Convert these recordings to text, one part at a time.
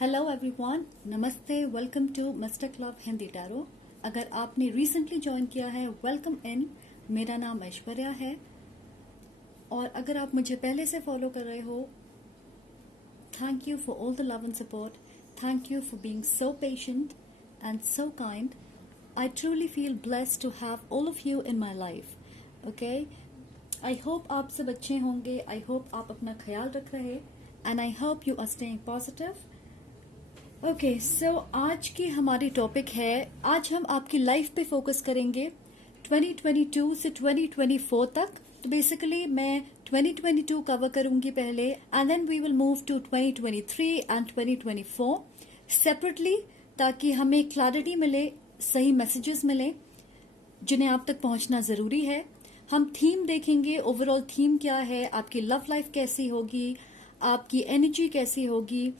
Hello everyone, नमस्ते, welcome to mister club Hindi tarot. अगर आपने रिसेंटली ज्वाइन किया है, वेलकम इन। मेरा नाम ऐश्वर्या है और अगर आप मुझे पहले से फॉलो कर रहे हो, thank you for all the love and support. Thank you for being so patient and so kind. I truly feel blessed to have all of you in my life. Okay, I hope आप सब अच्छे होंगे। आई hope आप अपना ख्याल रख रहे and I hope you are staying positive. Okay, so आज की हमारी टॉपिक है, आज हम आपकी लाइफ पे फोकस करेंगे 2022 से 2024 तक। तो बेसिकली मैं 2022 कवर करूंगी पहले and then we will move to 2023 एंड 2024 सेपरेटली, ताकि हमें क्लैरिटी मिले, सही मैसेजेस मिले जिन्हें आप तक पहुंचना जरूरी है। हम थीम देखेंगे, ओवरऑल थीम क्या है, आपकी लव लाइफ कैसी होगी, आपकी एनर्जी कैसी होगी,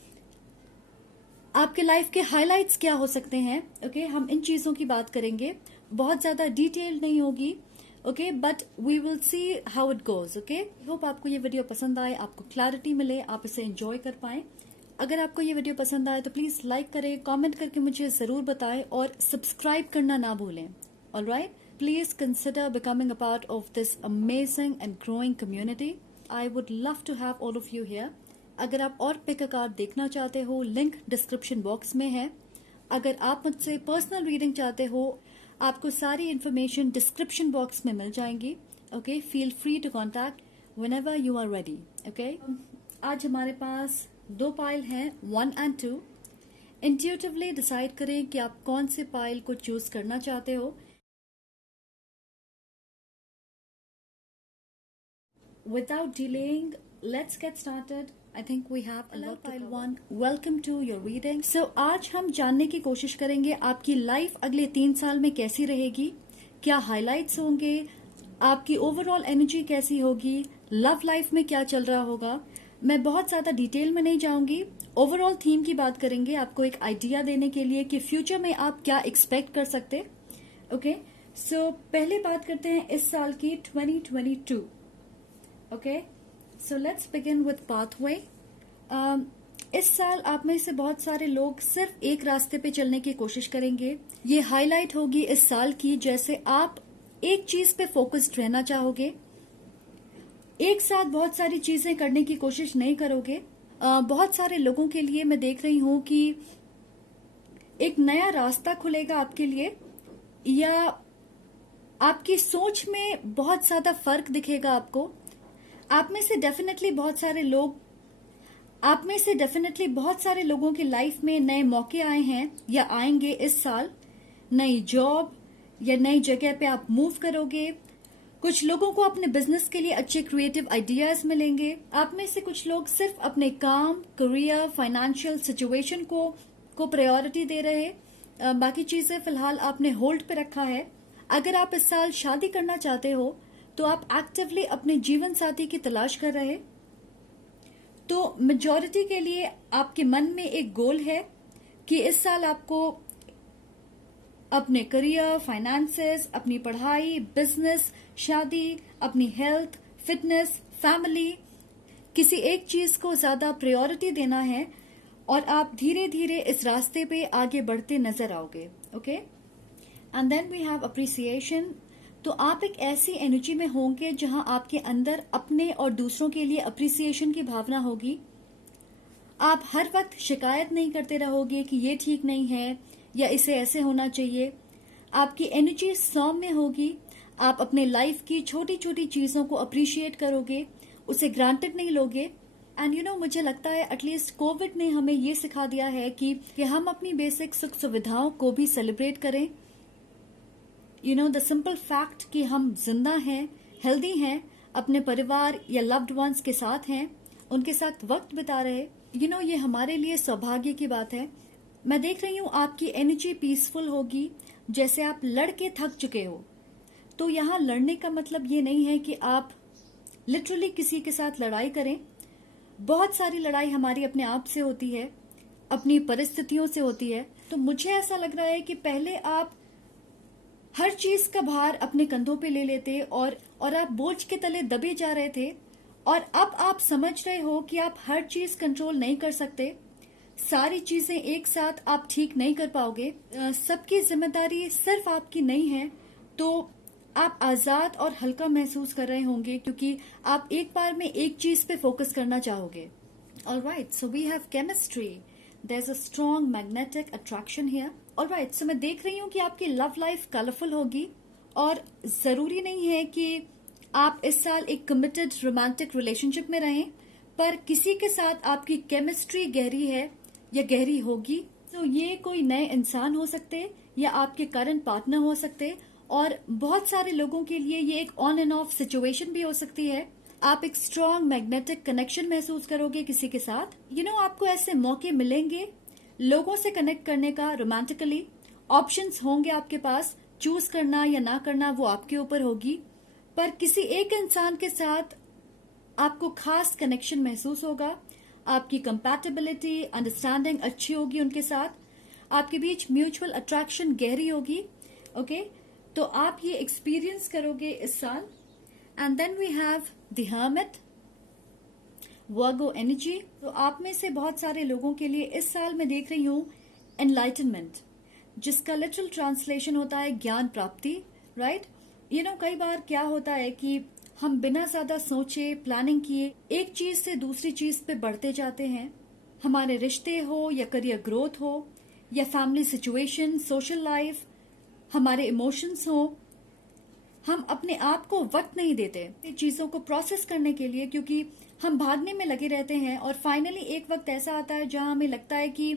आपके लाइफ के हाइलाइट्स क्या हो सकते हैं। ओके, हम इन चीजों की बात करेंगे। बहुत ज्यादा डिटेल नहीं होगी, okay, but we will see how it goes. Okay, hope आपको ये वीडियो पसंद आए, आपको क्लैरिटी मिले, आप इसे एंजॉय कर पाए। अगर आपको ये वीडियो पसंद आए तो प्लीज लाइक करें, कमेंट करके मुझे जरूर बताएं और सब्सक्राइब करना ना भूलें। Alright, please consider becoming a part of this amazing and growing community. I would love to have all of you here. अगर आप और पिक अ कार्ड देखना चाहते हो, लिंक डिस्क्रिप्शन बॉक्स में है। अगर आप मुझसे पर्सनल रीडिंग चाहते हो, आपको सारी इन्फॉर्मेशन डिस्क्रिप्शन बॉक्स में मिल जाएंगी। Okay, feel free to contact whenever you are ready. Okay, आज हमारे पास दो पाइल हैं, 1 एंड 2। इंट्यूटिवली डिसाइड करें कि आप कौन से पाइल को चूज करना चाहते हो। Without delaying, let's get started. I think we have a lot to cover. Welcome to your reading. So आज हम जानने की कोशिश करेंगे आपकी लाइफ अगले 3 साल में कैसी रहेगी, क्या हाइलाइट्स होंगे, आपकी ओवरऑल एनर्जी कैसी होगी, लव लाइफ में क्या चल रहा होगा। मैं बहुत ज्यादा डिटेल में नहीं जाऊंगी, ओवरऑल थीम की बात करेंगे, आपको एक आइडिया देने के लिए कि फ्यूचर में आप क्या एक्सपेक्ट कर सकते। ओके, सो पहले बात करते हैं इस साल की 2022। Okay, so let's begin with pathway. इस साल आप में से बहुत सारे लोग सिर्फ एक रास्ते पे चलने की कोशिश करेंगे। ये हाईलाइट होगी इस साल की, जैसे आप एक चीज पे फोकस्ड रहना चाहोगे, एक साथ बहुत सारी चीजें करने की कोशिश नहीं करोगे। बहुत सारे लोगों के लिए मैं देख रही हूं कि एक नया रास्ता खुलेगा आपके लिए, या आपकी सोच में बहुत ज्यादा फर्क दिखेगा आपको। आप में से डेफिनेटली बहुत सारे लोगों की लाइफ में नए मौके आए हैं या आएंगे इस साल। नई जॉब या नई जगह पे आप मूव करोगे। कुछ लोगों को अपने बिजनेस के लिए अच्छे क्रिएटिव आइडियाज मिलेंगे। आप में से कुछ लोग सिर्फ अपने काम, करियर, फाइनेंशियल सिचुएशन को प्रायोरिटी दे रहे हैं। बाकी चीजें फिलहाल आपने होल्ड पे रखा है। अगर आप इस साल शादी करना चाहते हो तो आप एक्टिवली अपने जीवन साथी की तलाश कर रहे, तो मेजॉरिटी के लिए आपके मन में एक गोल है कि इस साल आपको अपने करियर, फाइनेंसेस, अपनी पढ़ाई, बिजनेस, शादी, अपनी हेल्थ, फिटनेस, फैमिली, किसी एक चीज को ज्यादा प्रायोरिटी देना है और आप धीरे धीरे इस रास्ते पे आगे बढ़ते नजर आओगे। Okay, and then we have appreciation. तो आप एक ऐसी एनर्जी में होंगे जहां आपके अंदर अपने और दूसरों के लिए अप्रिसिएशन की भावना होगी। आप हर वक्त शिकायत नहीं करते रहोगे कि ये ठीक नहीं है या इसे ऐसे होना चाहिए। आपकी एनर्जी सौम्य होगी। आप अपने लाइफ की छोटी छोटी चीजों को अप्रिशिएट करोगे, उसे ग्रांटेड नहीं लोगे। एंड यू नो, मुझे लगता है एटलीस्ट कोविड ने हमें ये सिखा दिया है कि हम अपनी बेसिक सुख सुविधाओं को भी सेलिब्रेट करें। You know, the simple fact कि हम जिंदा हैं, हेल्दी हैं, अपने परिवार या लव्ड वंस के साथ हैं, उनके साथ वक्त बिता रहे, यू नो, ये हमारे लिए सौभाग्य की बात है। मैं देख रही हूँ आपकी एनर्जी पीसफुल होगी, जैसे आप लड़के थक चुके हो। तो यहाँ लड़ने का मतलब ये नहीं है कि आप लिटरली किसी के साथ लड़ाई करें। बहुत सारी लड़ाई हमारी अपने आप से होती है, अपनी परिस्थितियों से होती है। तो मुझे ऐसा लग रहा है कि पहले आप हर चीज का भार अपने कंधों पे ले लेते और आप बोझ के तले दबे जा रहे थे, और अब आप समझ रहे हो कि आप हर चीज कंट्रोल नहीं कर सकते। सारी चीजें एक साथ आप ठीक नहीं कर पाओगे। सबकी जिम्मेदारी सिर्फ आपकी नहीं है, तो आप आजाद और हल्का महसूस कर रहे होंगे क्योंकि आप एक बार में एक चीज पे फोकस करना चाहोगे। Alright, so we have chemistry. There's a strong magnetic attraction here. Alright, so मैं देख रही हूँ कि आपकी लव लाइफ कलरफुल होगी और जरूरी नहीं है कि आप इस साल एक कमिटेड रोमांटिक रिलेशनशिप में रहें, पर किसी के साथ आपकी केमिस्ट्री गहरी है या गहरी होगी। तो ये कोई नए इंसान हो सकते या आपके करंट पार्टनर हो सकते, और बहुत सारे लोगों के लिए ये एक ऑन एंड ऑफ सिचुएशन भी हो सकती है। आप एक स्ट्रॉन्ग मैग्नेटिक कनेक्शन महसूस करोगे किसी के साथ। आपको ऐसे मौके मिलेंगे लोगों से कनेक्ट करने का रोमांटिकली। ऑप्शंस होंगे आपके पास, चूज करना या ना करना वो आपके ऊपर होगी, पर किसी एक इंसान के साथ आपको खास कनेक्शन महसूस होगा। आपकी कंपैटिबिलिटी, अंडरस्टैंडिंग अच्छी होगी उनके साथ, आपके बीच म्यूचुअल अट्रैक्शन गहरी होगी। ओके, तो आप ये एक्सपीरियंस करोगे इस साल। And then we have the hermit, Virgo energy. तो आप में से बहुत सारे लोगों के लिए इस साल मैं देख रही हूँ एनलाइटनमेंट, जिसका लिटरल ट्रांसलेशन होता है ज्ञान प्राप्ति, राइट। कई बार क्या होता है कि हम बिना ज्यादा सोचे, प्लानिंग किए एक चीज से दूसरी चीज पे बढ़ते जाते हैं। हमारे रिश्ते हो या करियर ग्रोथ हो या फैमिली सिचुएशन, सोशल लाइफ, हमारे इमोशंस हो, हम अपने आप को वक्त नहीं देते चीजों को प्रोसेस करने के लिए, क्योंकि हम भागने में लगे रहते हैं। और फाइनली एक वक्त ऐसा आता है जहां हमें लगता है कि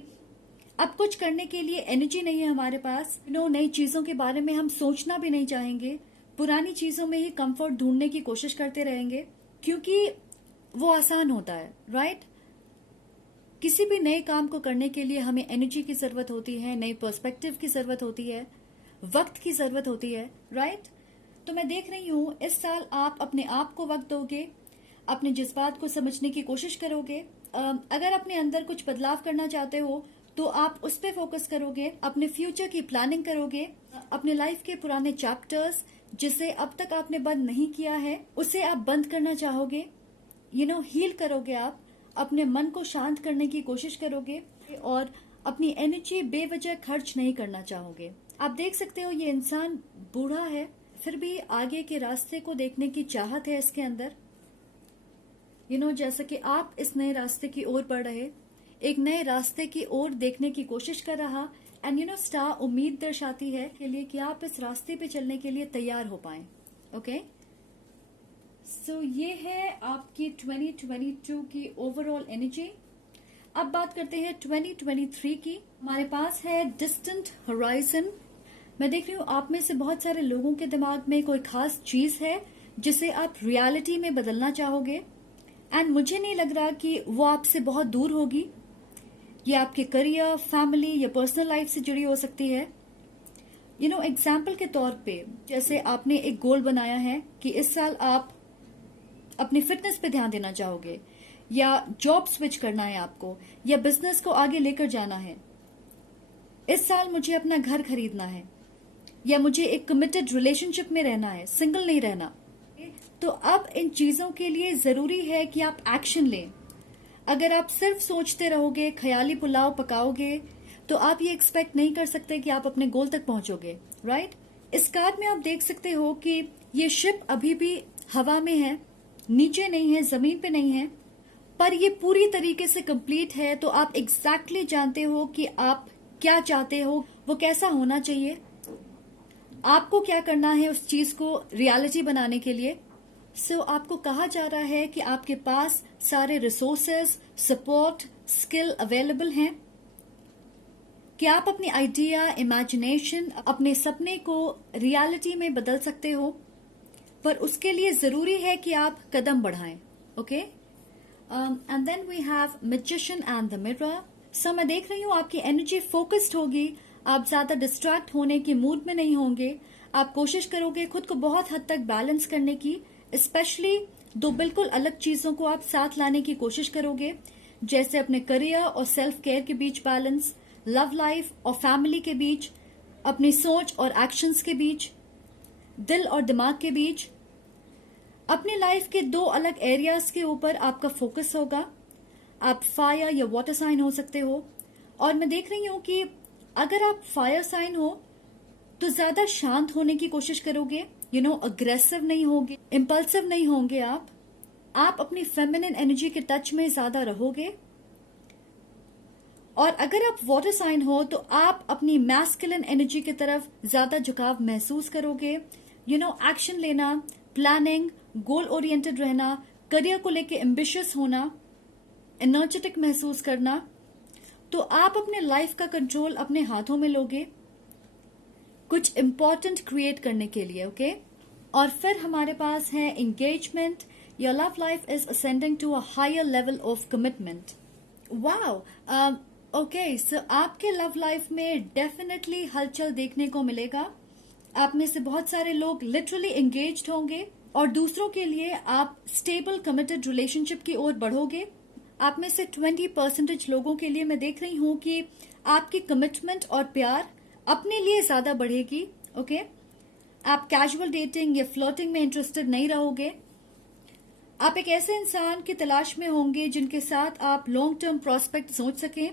अब कुछ करने के लिए एनर्जी नहीं है हमारे पास। नई चीजों के बारे में हम सोचना भी नहीं चाहेंगे, पुरानी चीजों में ही कंफर्ट ढूंढने की कोशिश करते रहेंगे क्योंकि वो आसान होता है, राइट। किसी भी नए काम को करने के लिए हमें एनर्जी की जरूरत होती है, नई पर्सपेक्टिव की जरूरत होती है, वक्त की जरूरत होती है, राइट। तो मैं देख रही हूं इस साल आप अपने आप को वक्त दोगे, अपने जज्बात को समझने की कोशिश करोगे। अगर अपने अंदर कुछ बदलाव करना चाहते हो तो आप उस पर फोकस करोगे, अपने फ्यूचर की प्लानिंग करोगे, अपने लाइफ के पुराने चैप्टर्स जिसे अब तक आपने बंद नहीं किया है उसे आप बंद करना चाहोगे। हील करोगे, आप अपने मन को शांत करने की कोशिश करोगे और अपनी एनर्जी बेवजह खर्च नहीं करना चाहोगे। आप देख सकते हो ये इंसान बूढ़ा है, फिर भी आगे के रास्ते को देखने की चाहत है इसके अंदर। जैसा कि आप इस नए रास्ते की ओर बढ़ रहे, एक नए रास्ते की ओर देखने की कोशिश कर रहा। एंड स्टार उम्मीद दर्शाती है के लिए कि आप इस रास्ते पे चलने के लिए तैयार हो पाए। ओके, सो ये है आपकी 2022 की ओवरऑल एनर्जी। अब बात करते हैं 2023 की। हमारे पास है डिस्टेंट होराइजन। मैं देख रही हूँ आप में से बहुत सारे लोगों के दिमाग में कोई खास चीज है जिसे आप रियलिटी में बदलना चाहोगे, एंड मुझे नहीं लग रहा कि वो आपसे बहुत दूर होगी। ये आपके करियर, फैमिली या पर्सनल लाइफ से जुड़ी हो सकती है। एग्जाम्पल के तौर पे, जैसे आपने एक गोल बनाया है कि इस साल आप अपनी फिटनेस पे ध्यान देना चाहोगे, या जॉब स्विच करना है आपको, या बिजनेस को आगे लेकर जाना है। इस साल मुझे अपना घर खरीदना है, या मुझे एक कमिटेड रिलेशनशिप में रहना है, सिंगल नहीं रहना। तो अब इन चीजों के लिए जरूरी है कि आप एक्शन लें। अगर आप सिर्फ सोचते रहोगे, ख्याली पुलाव पकाओगे, तो आप ये एक्सपेक्ट नहीं कर सकते कि आप अपने गोल तक पहुंचोगे, राइट। इस कार्ड में आप देख सकते हो कि ये शिप अभी भी हवा में है, नीचे नहीं है, जमीन पे नहीं है, पर ये पूरी तरीके से कंप्लीट है। तो आप एग्जैक्टली जानते हो कि आप क्या चाहते हो, वो कैसा होना चाहिए, आपको क्या करना है उस चीज को रियलिटी बनाने के लिए। सो आपको कहा जा रहा है कि आपके पास सारे रिसोर्सेस, सपोर्ट, स्किल अवेलेबल हैं, कि आप अपनी आइडिया, इमेजिनेशन, अपने सपने को रियलिटी में बदल सकते हो, पर उसके लिए जरूरी है कि आप कदम बढ़ाएं। Okay, and then we have magician and the mirror. So मैं देख रही हूँ आपकी एनर्जी फोकस्ड होगी, आप ज्यादा डिस्ट्रैक्ट होने के मूड में नहीं होंगे। आप कोशिश करोगे खुद को बहुत हद तक बैलेंस करने की, स्पेशली दो बिल्कुल अलग चीजों को आप साथ लाने की कोशिश करोगे, जैसे अपने करियर और सेल्फ केयर के बीच बैलेंस, लव लाइफ और फैमिली के बीच, अपनी सोच और एक्शंस के बीच, दिल और दिमाग के बीच। अपनी लाइफ के दो अलग एरियाज के ऊपर आपका फोकस होगा। आप फायर या वाटर साइन हो सकते हो, और मैं देख रही हूं कि अगर आप फायर साइन हो तो ज्यादा शांत होने की कोशिश करोगे, अग्रेसिव नहीं होगे, इम्पल्सिव नहीं होंगे आप अपनी फेमिनिन एनर्जी के टच में ज्यादा रहोगे। और अगर आप वाटर साइन हो तो आप अपनी मैस्कुलिन एनर्जी की तरफ ज्यादा झुकाव महसूस करोगे, एक्शन लेना, प्लानिंग, गोल ओरिएंटेड रहना, करियर को लेके एम्बिशियस होना, एनर्जेटिक महसूस करना। तो आप अपने लाइफ का कंट्रोल अपने हाथों में लोगे कुछ इंपॉर्टेंट क्रिएट करने के लिए, ओके? और फिर हमारे पास है engagement. Your love life is ascending to a higher level of commitment. Wow, okay, so आपके लव लाइफ में डेफिनेटली हलचल देखने को मिलेगा। आप में से बहुत सारे लोग लिटरली एंगेज्ड होंगे और दूसरों के लिए आप स्टेबल कमिटेड रिलेशनशिप की ओर बढ़ोगे। आप में से 20% लोगों के लिए मैं देख रही हूं कि आपकी कमिटमेंट और प्यार अपने लिए ज्यादा बढ़ेगी, ओके? आप कैजुअल डेटिंग या फ्लर्टिंग में इंटरेस्टेड नहीं रहोगे। आप एक ऐसे इंसान की तलाश में होंगे जिनके साथ आप लॉन्ग टर्म प्रोस्पेक्ट सोच सकें।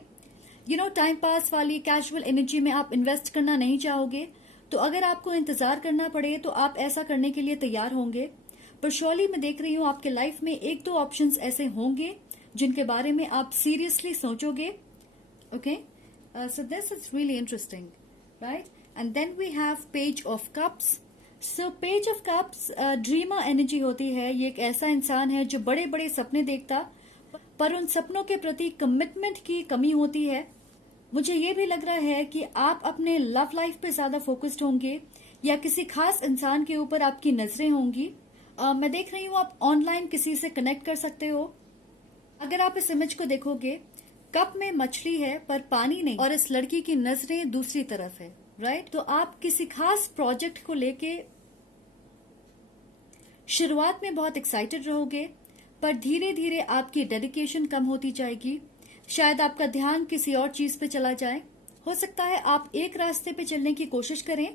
टाइम पास वाली कैजुअल एनर्जी में आप इन्वेस्ट करना नहीं चाहोगे। तो अगर आपको इंतजार करना पड़े तो आप ऐसा करने के लिए तैयार होंगे। पर श्योरली मैं देख रही हूं आपके लाइफ में एक दो ऑप्शंस ऐसे होंगे जिनके बारे में आप सीरियसली सोचोगे, okay? So this is really interesting, right? And then we have page of cups. So page of cups dreamer energy होती है। ये एक ऐसा इंसान है जो बड़े बड़े सपने देखता पर उन सपनों के प्रति कमिटमेंट की कमी होती है। मुझे ये भी लग रहा है कि आप अपने लव लाइफ पे ज्यादा फोकस्ड होंगे या किसी खास इंसान के ऊपर आपकी नजरें होंगी। मैं देख रही हूँ आप ऑनलाइन किसी से कनेक्ट कर सकते हो। अगर आप इस इमेज को देखोगे, कप में मछली है पर पानी नहीं, और इस लड़की की नजरें दूसरी तरफ है, राइट? तो आप किसी खास प्रोजेक्ट को लेके शुरुआत में बहुत एक्साइटेड रहोगे पर धीरे धीरे आपकी डेडिकेशन कम होती जाएगी। शायद आपका ध्यान किसी और चीज पे चला जाए। हो सकता है आप एक रास्ते पे चलने की कोशिश करें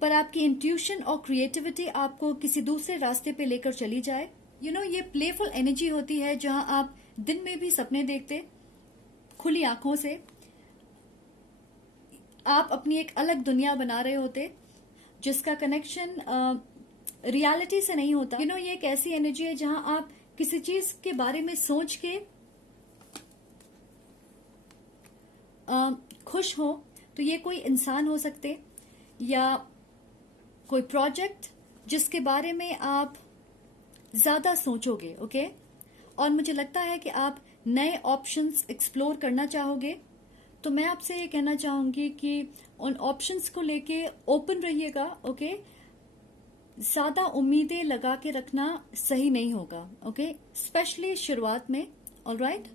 पर आपकी इंट्यूशन और क्रिएटिविटी आपको किसी दूसरे रास्ते पे लेकर चली जाए। ये प्लेफुल एनर्जी होती है जहां आप दिन में भी सपने देखते खुली आंखों से। आप अपनी एक अलग दुनिया बना रहे होते जिसका कनेक्शन रियलिटी से नहीं होता। ये एक ऐसी एनर्जी है जहां आप किसी चीज के बारे में सोच के खुश हो। तो ये कोई इंसान हो सकते या कोई प्रोजेक्ट जिसके बारे में आप ज्यादा सोचोगे, ओके? और मुझे लगता है कि आप नए ऑप्शंस एक्सप्लोर करना चाहोगे। तो मैं आपसे ये कहना चाहूंगी कि उन ऑप्शंस को लेके ओपन रहिएगा, ओके? ज्यादा उम्मीदें लगा के रखना सही नहीं होगा, ओके? स्पेशली शुरुआत में, ऑलराइट?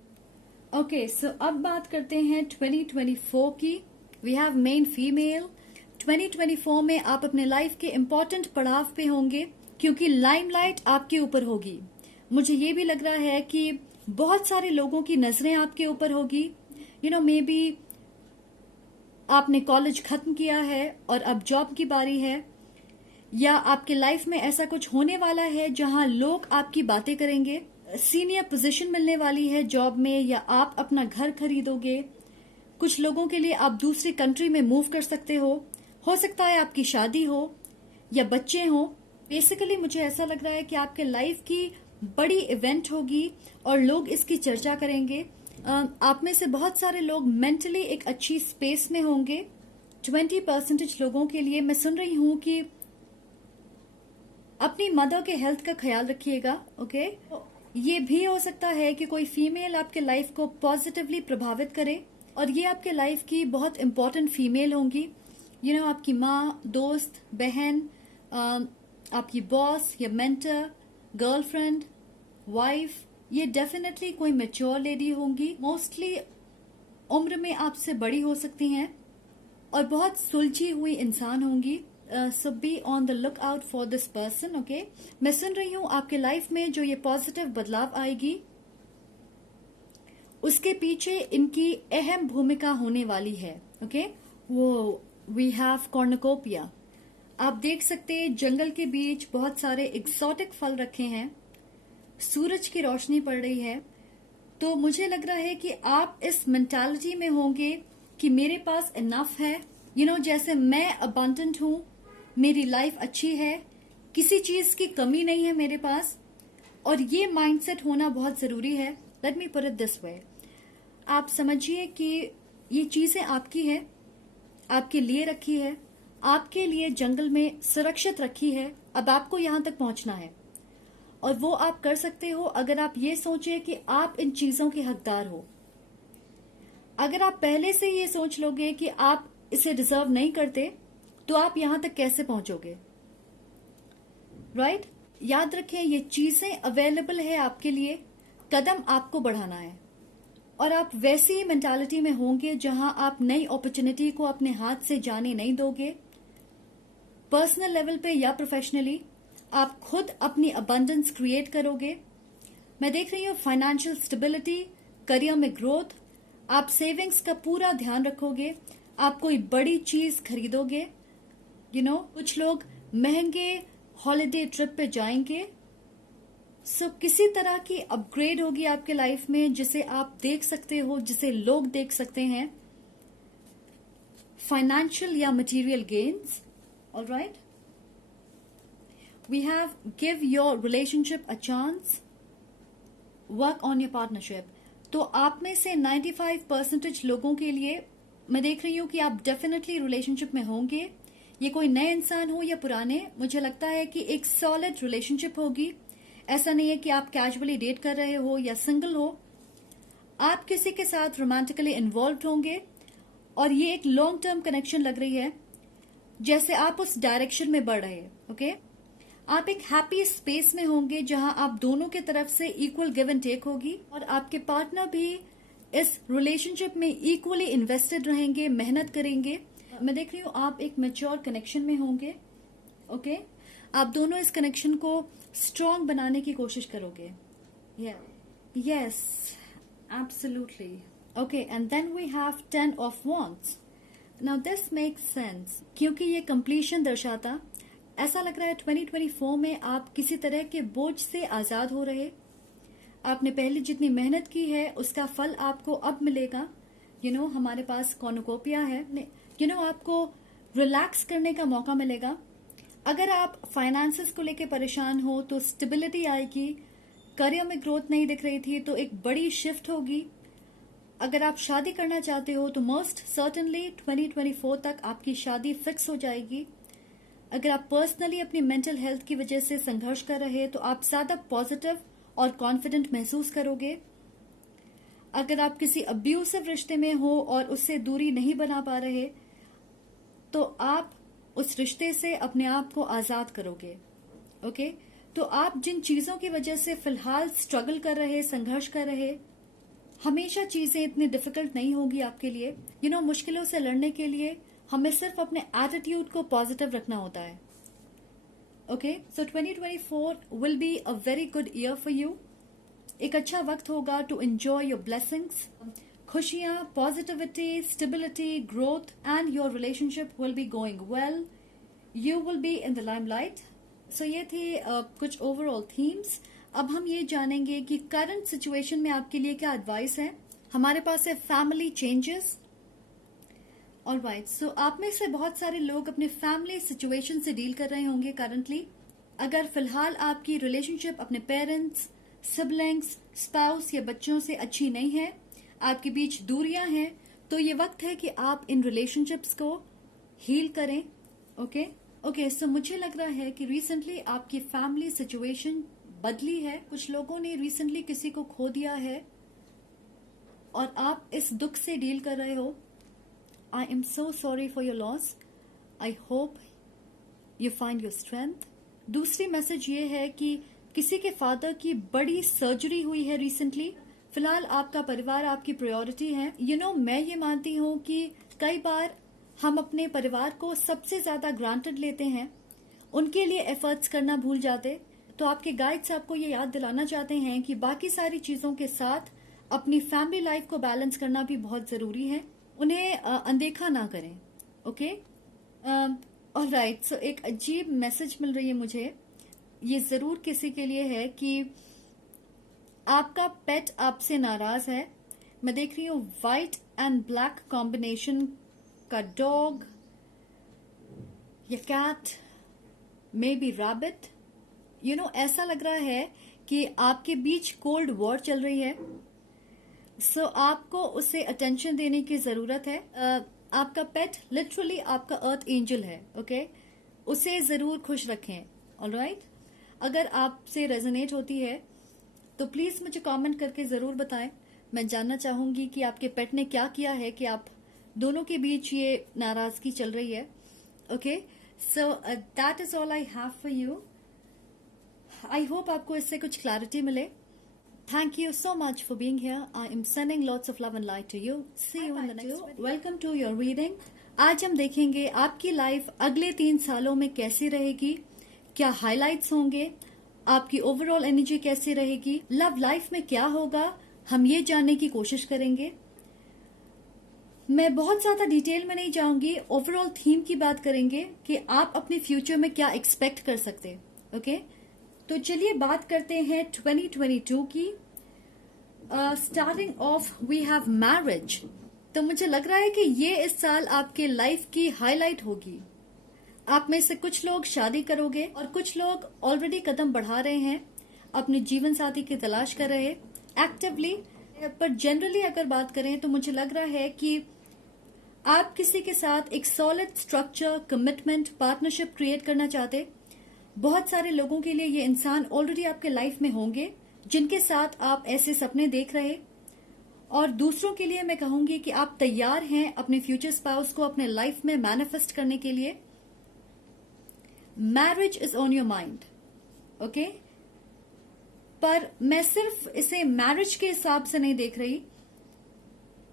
ओके, सो अब बात करते हैं 2024 की। We have main female. 2024 में आप अपने लाइफ के इम्पोर्टेंट पड़ाव पे होंगे क्योंकि लाइमलाइट आपके ऊपर होगी। मुझे ये भी लग रहा है कि बहुत सारे लोगों की नजरें आपके ऊपर होगी। मे बी आपने कॉलेज खत्म किया है और अब जॉब की बारी है, या आपके लाइफ में ऐसा कुछ होने वाला है जहां लोग आपकी बातें करेंगे। सीनियर पोजीशन मिलने वाली है जॉब में, या आप अपना घर खरीदोगे। कुछ लोगों के लिए आप दूसरी कंट्री में मूव कर सकते हो सकता है आपकी शादी हो या बच्चे हो। बेसिकली मुझे ऐसा लग रहा है कि आपके लाइफ की बड़ी इवेंट होगी और लोग इसकी चर्चा करेंगे। आप में से बहुत सारे लोग मेंटली एक अच्छी स्पेस में होंगे। 20% लोगों के लिए मैं सुन रही हूं कि अपनी मदर के हेल्थ का ख्याल रखिएगा, ओके? ये भी हो सकता है कि कोई फीमेल आपके लाइफ को पॉजिटिवली प्रभावित करे और ये आपके लाइफ की बहुत इंपॉर्टेंट फीमेल होंगी। आपकी माँ, दोस्त, बहन, आपकी बॉस या मेंटर, गर्लफ्रेंड, वाइफ। ये डेफिनेटली कोई मैच्योर लेडी होंगी। मोस्टली उम्र में आपसे बड़ी हो सकती हैं और बहुत सुलझी हुई इंसान होंगी। So be on the look out for this person, okay? मैं सुन रही हूं आपके लाइफ में जो ये पॉजिटिव बदलाव आएगी उसके पीछे इनकी अहम भूमिका होने वाली है, ओके? वो वी हैव कॉर्नकोपिया। आप देख सकते हैं जंगल के बीच बहुत सारे एक्सोटिक फल रखे हैं। सूरज की रोशनी पड़ रही है। तो मुझे लग रहा है कि आप इस मेंटालिटी में होंगे कि मेरे पास इनफ है, जैसे मैं अबंडेंट हूं, मेरी लाइफ अच्छी है, किसी चीज की कमी नहीं है मेरे पास। और ये माइंडसेट होना बहुत जरूरी है। Let me put it this way, आप समझिए कि ये चीजें आपकी है, आपके लिए रखी है, आपके लिए जंगल में सुरक्षित रखी है। अब आपको यहां तक पहुंचना है, और वो आप कर सकते हो अगर आप ये सोचे कि आप इन चीजों के हकदार हो। अगर आप पहले से ये सोच लोगे कि आप इसे डिजर्व नहीं करते, तो आप यहां तक कैसे पहुंचोगे? राइट? याद रखें, ये चीजें अवेलेबल है आपके लिए, कदम आपको बढ़ाना है। और आप वैसी मेंटालिटी में होंगे जहां आप नई अपॉर्चुनिटी को अपने हाथ से जाने नहीं दोगे। पर्सनल लेवल पे या प्रोफेशनली आप खुद अपनी अबंडेंस क्रिएट करोगे। मैं देख रही हूँ फाइनेंशियल स्टेबिलिटी, करियर में ग्रोथ, आप सेविंग्स का पूरा ध्यान रखोगे, आप कोई बड़ी चीज खरीदोगे। कुछ लोग महंगे हॉलिडे ट्रिप पे जाएंगे। सो किसी तरह की अपग्रेड होगी आपके लाइफ में, जिसे आप देख सकते हो, जिसे लोग देख सकते हैं। फाइनेंशियल या material gains. Alright, we have give your relationship a chance, work on your partnership. तो आप में से 95% लोगों के लिए मैं देख रही हूं कि आप डेफिनेटली रिलेशनशिप में होंगे। ये कोई नए इंसान हो या पुराने, मुझे लगता है कि एक सॉलिड रिलेशनशिप होगी। ऐसा नहीं है कि आप कैजुअली डेट कर रहे हो या सिंगल हो, आप किसी के साथ रोमांटिकली इन्वॉल्व होंगे। और ये एक लॉन्ग टर्म कनेक्शन लग रही है, जैसे आप उस डायरेक्शन में बढ़ रहे हैं। ओके, आप एक हैप्पी स्पेस में होंगे जहां आप दोनों की तरफ से इक्वल गिव एंड टेक होगी, और आपके पार्टनर भी इस रिलेशनशिप में इक्वली इन्वेस्टेड रहेंगे, मेहनत करेंगे। मैं देख रही हूं आप एक मैच्योर कनेक्शन में होंगे। ओके, आप दोनों इस कनेक्शन को स्ट्रॉन्ग बनाने की कोशिश करोगे। Yes, absolutely. Okay, and then we have 10 of wands। Now this makes sense, क्योंकि ये कंप्लीशन दर्शाता, ऐसा लग रहा है 2024 में आप किसी तरह के बोझ से आजाद हो रहे। आपने पहले जितनी मेहनत की है उसका फल आपको अब मिलेगा। हमारे पास कॉर्नुकोपिया है। आपको रिलैक्स करने का मौका मिलेगा। अगर आप फाइनेंसेस को लेकर परेशान हो तो स्टेबिलिटी आएगी। करियर में ग्रोथ नहीं दिख रही थी तो एक बड़ी शिफ्ट होगी। अगर आप शादी करना चाहते हो तो मोस्ट सर्टनली 2024 तक आपकी शादी फिक्स हो जाएगी। अगर आप पर्सनली अपनी मेंटल हेल्थ की वजह से संघर्ष कर रहे तो आप ज्यादा पॉजिटिव और कॉन्फिडेंट महसूस करोगे। अगर आप किसी अब्यूसिव रिश्ते में हो और उससे दूरी नहीं बना पा रहे तो आप उस रिश्ते से अपने आप को आजाद करोगे। ओके, तो आप जिन चीजों की वजह से फिलहाल स्ट्रगल कर रहे, संघर्ष कर रहे, हमेशा चीजें इतनी डिफिकल्ट नहीं होगी आपके लिए। मुश्किलों से लड़ने के लिए हमें सिर्फ अपने एटीट्यूड को पॉजिटिव रखना होता है। Okay, so 2024 will be a very good year for you. एक अच्छा वक्त होगा टू एंजॉय योर ब्लेसिंग्स। खुशियां, positivity, stability, growth and your relationship will be going well. You will be in the limelight. So ये थी कुछ overall themes. अब हम ये जानेंगे कि करंट सिचुएशन में आपके लिए क्या एडवाइस है। हमारे पास है फैमिली चेंजेस। ऑलराइट, सो आप में से बहुत सारे लोग अपने फैमिली सिचुएशन से डील कर रहे होंगे करंटली। अगर फिलहाल आपकी रिलेशनशिप अपने पेरेंट्स, सिबलिंग्स, स्पाउस या बच्चों से अच्छी नहीं है, आपके बीच दूरियां हैं, तो ये वक्त है कि आप इन रिलेशनशिप्स को हील करें। ओके, सो मुझे लग रहा है कि रिसेंटली आपकी फैमिली सिचुएशन बदली है। कुछ लोगों ने रिसेंटली किसी को खो दिया है और आप इस दुख से डील कर रहे हो। I am so sorry for your loss. I hope you find your strength. दूसरी मैसेज ये है कि किसी के फादर की बड़ी सर्जरी हुई है रिसेंटली। फिलहाल आपका परिवार आपकी प्रायोरिटी है। मैं ये मानती हूँ कि कई बार हम अपने परिवार को सबसे ज्यादा ग्रांटेड लेते हैं, उनके लिए एफर्ट्स करना भूल जाते। तो आपके गाइड्स आपको ये याद दिलाना चाहते हैं कि बाकी सारी चीजों के साथ अपनी फैमिली लाइफ को बैलेंस करना भी बहुत जरूरी है। उन्हें अनदेखा ना करें। ओके, ऑलराइट, सो एक अजीब मैसेज मिल रही है मुझे। ये जरूर किसी के लिए है कि आपका पेट आपसे नाराज है। मैं देख रही हूँ व्हाइट एंड ब्लैक कॉम्बिनेशन का डॉग या कैट, मे बी रैबिट। ऐसा लग रहा है कि आपके बीच कोल्ड वॉर चल रही है। सो आपको उसे अटेंशन देने की जरूरत है। आपका पेट लिटरली आपका अर्थ एंजल है, ओके? उसे जरूर खुश रखें, ऑलराइट? अगर आपसे रेजोनेट होती है तो प्लीज मुझे कमेंट करके जरूर बताएं। मैं जानना चाहूंगी कि आपके पेट ने क्या किया है कि आप दोनों के बीच ये नाराजगी चल रही है। Okay, so that is all I have for you. I hope आपको इससे कुछ क्लैरिटी मिले। Thank you so much for being here. I am sending lots of love and light to you. See you in the next video. Welcome to your reading. आज हम देखेंगे आपकी life अगले 3 सालों में कैसी रहेगी, क्या हाइलाइट्स होंगे, आपकी ओवरऑल एनर्जी कैसी रहेगी, लव लाइफ में क्या होगा, हम ये जानने की कोशिश करेंगे। मैं बहुत ज्यादा डिटेल में नहीं जाऊंगी, ओवरऑल थीम की बात करेंगे कि आप अपने फ्यूचर में क्या एक्सपेक्ट कर सकते हैं। ओके, तो चलिए बात करते हैं 2022 की। Starting of we have marriage. तो मुझे लग रहा है कि ये इस साल आपके लाइफ की हाईलाइट होगी। आप में से कुछ लोग शादी करोगे और कुछ लोग ऑलरेडी कदम बढ़ा रहे हैं, अपने जीवन साथी की तलाश कर रहे हैं एक्टिवली। पर जनरली अगर बात करें तो मुझे लग रहा है कि आप किसी के साथ एक solid structure, commitment, partnership create करना चाहते। बहुत सारे लोगों के लिए ये इंसान ऑलरेडी आपके लाइफ में होंगे जिनके साथ आप ऐसे सपने देख रहे, और दूसरों के लिए मैं कहूंगी कि आप तैयार हैं अपने फ्यूचर स्पाउस को अपने लाइफ में मैनिफेस्ट करने के लिए। Marriage is on your mind, okay? पर मैं सिर्फ इसे मैरिज के हिसाब से नहीं देख रही।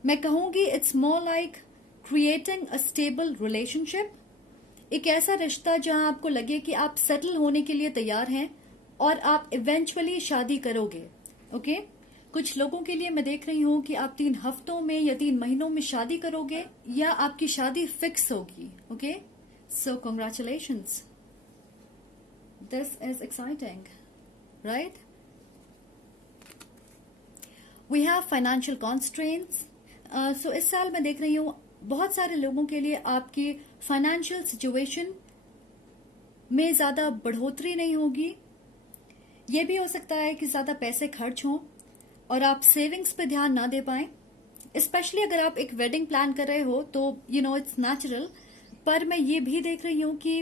मैं कहूंगी it's more like creating a stable relationship, एक ऐसा रिश्ता जहां आपको लगे कि आप सेटल होने के लिए तैयार हैं और आप इवेंचुअली शादी करोगे। ओके, कुछ लोगों के लिए मैं देख रही हूं कि आप 3 हफ्तों में या 3 महीनों में शादी करोगे या आपकी शादी फिक्स होगी। Okay, so congratulations, this is exciting, right? We have financial constraints. So इस साल मैं देख रही हूं बहुत सारे लोगों के लिए आपकी फाइनेंशियल सिचुएशन में ज्यादा बढ़ोतरी नहीं होगी। ये भी हो सकता है कि ज्यादा पैसे खर्च हों और आप सेविंग्स पे ध्यान ना दे पाएं। स्पेशली अगर आप एक वेडिंग प्लान कर रहे हो तो इट्स नेचुरल। पर मैं ये भी देख रही हूं कि